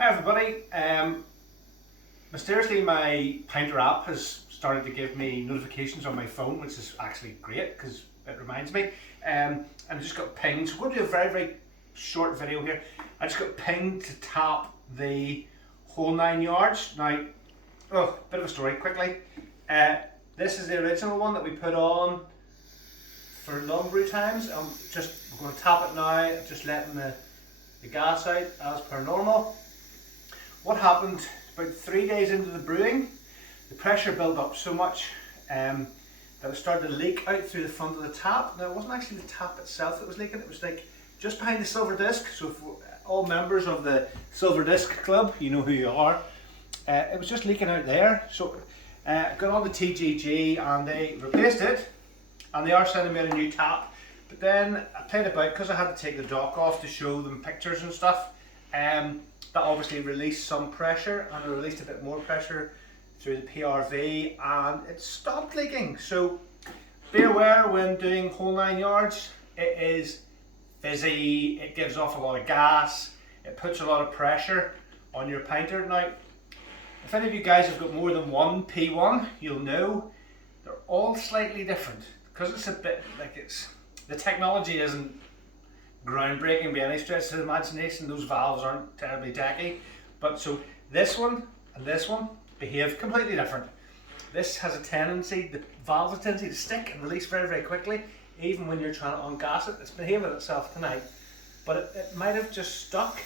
Hi everybody. Mysteriously my Pinter app has started to give me notifications on my phone, which is actually great because it reminds me. And I just got pinged. So I'm going to do a very short video here. I just got pinged to tap the whole 9 yards. Now, bit of a story quickly. This is the original one that we put on for long brew times. I'm going to tap it now, just letting the gas out as per normal. What happened about 3 days into the brewing, the pressure built up so much that it started to leak out through the front of the tap. Now it wasn't actually the tap itself that was leaking, it was like just behind the silver disc. So if all members of the silver disc club, you know who you are, it was just leaking out there. So I got on the TGG and they replaced it, and they are sending me a new tap. But then I played about, because I had to take the dock off to show them pictures and stuff. That obviously released some pressure, and it released a bit more pressure through the PRV, and it stopped leaking. So be aware when doing whole 9 yards, it is fizzy, it gives off a lot of gas, it puts a lot of pressure on your pinter. Now, if any of you guys have got more than one P1, you'll know they're all slightly different, because it's a bit like the technology isn't groundbreaking by any stretch of the imagination. Those valves aren't terribly tacky, but so this one and this one behave completely different. This has a tendency, the valve has a tendency to stick and release very quickly, even when you're trying to ungas it. It's behaving itself tonight, but it might have just stuck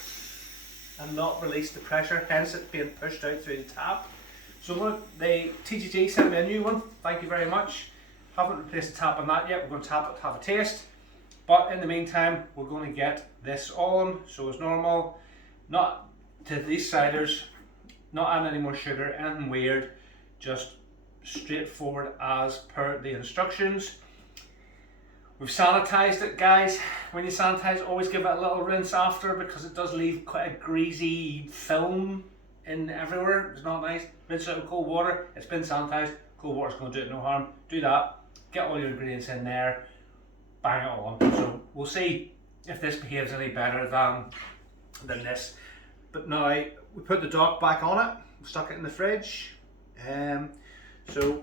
and not released the pressure, hence it being pushed out through the tap. So look, the TGG sent me a new one, thank you very much. Haven't replaced the tap on that yet. We're going to tap it, have a taste. But in the meantime, we're going to get this on, so as normal, not to these ciders, not adding any more sugar, anything weird, just straightforward as per the instructions. We've sanitized it, guys. When you sanitize, always give it a little rinse after, because it does leave quite a greasy film in everywhere. It's not nice. Rinse it with cold water. It's been sanitized. Cold water's going to do it no harm. Do that. Get all your ingredients in there. Bang it all on. So we'll see if this behaves any better than this. But now we put the dock back on it, stuck it in the fridge. So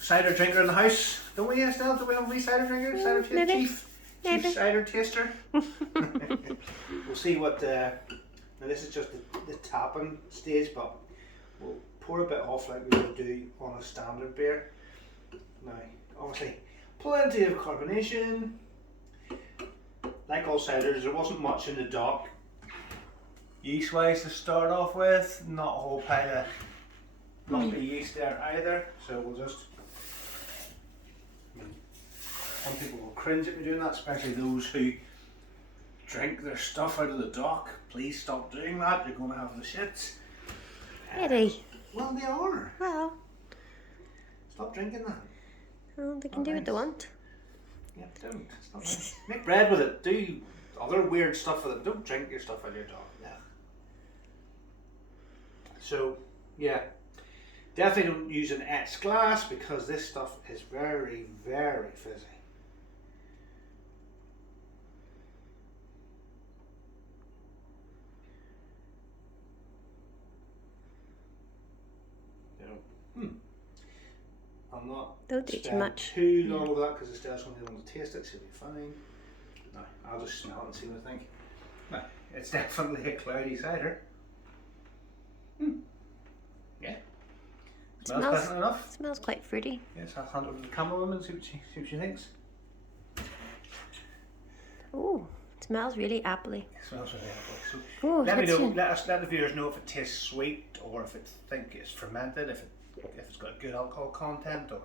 cider drinker in the house, don't we, Estelle? Do we have a wee cider drinker? Cider chief cider taster. We'll see what. Now this is just the tapping stage, but we'll pour a bit off like we would do on a standard beer. Now, obviously, plenty of carbonation. Like all ciders, there wasn't much in the dock yeast wise to start off with, not a whole pile of lumpy yeast there either, so we'll just, some people will cringe at me doing that, especially those who drink their stuff out of the dock. Please stop doing that, you're going to have the shits. Eddie. Well, they are. Well. Stop drinking that. Well, they can do what they want. Yeah, don't. It's not nice. Make bread with it. Do other weird stuff with it. Don't drink your stuff out of your dog. Yeah. So, yeah. Definitely don't use an etched glass, because this stuff is very fizzy. I'm not Don't do too much. Too long with that, because Estelle's going to want to taste it. She'll be fine. No, I'll just smell it and see what I think. No, it's definitely a cloudy cider. Yeah. Smells pleasant enough. Smells quite fruity. Yes, I'll hand it over to the camera woman and see what she thinks. Oh, it smells really appley. It smells really apple. Oh, let me know. Let the viewers know if it tastes sweet, or if it think it's fermented, if it's got good alcohol content, or.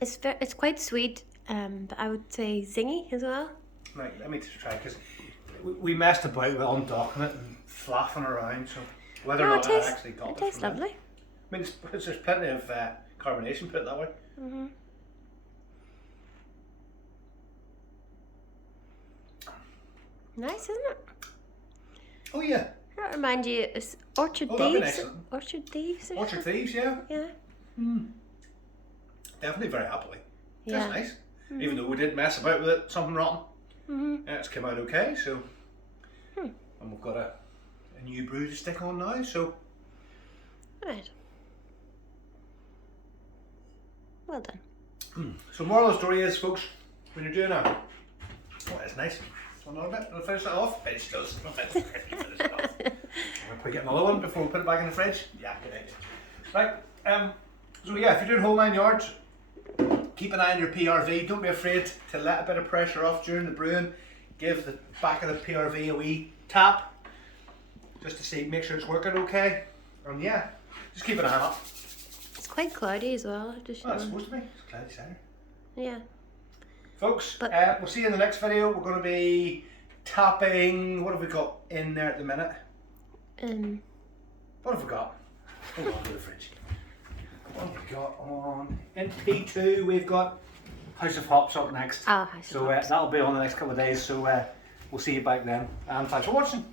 It's quite sweet, but I would say zingy as well. Right, let me just try, because we messed about with undocking it and flapping around, so whether or not I actually got it. It tastes lovely. I mean, there's plenty of carbonation, put it that way. Nice, isn't it? Oh yeah. That reminds you of Orchard Thieves. Orchard Thieves. Orchard Thieves, yeah. Yeah. Definitely very happily. Yeah. That's nice. Even though we did mess about with it, something rotten. Yeah, it's come out okay, so And we've got a new brew to stick on now, so. Right. Well done. So moral of the story is, folks, when you're doing a, oh, it's nice. Another bit. Want to finish it off? It does. Finish it off. I'm going to get another one before we put it back in the fridge. Yeah, good idea. Right. So yeah, if you're doing whole 9 yards, keep an eye on your PRV. Don't be afraid to let a bit of pressure off during the brewing. Give the back of the PRV a wee tap, just to see, make sure it's working okay. And yeah, just keep an eye on it. It's quite cloudy as well. Just Well, it's supposed to be. It's a cloudy Saturday. yeah. Folks, But- we'll see you in the next video. We're going to be tapping. What have we got in there at the minute? What have we got? Hold on to the fridge. What have we got on? In P2, we've got House of Hops up next. Oh, House of So Hops. that'll be on the next couple of days. So we'll see you back then. And thanks for watching.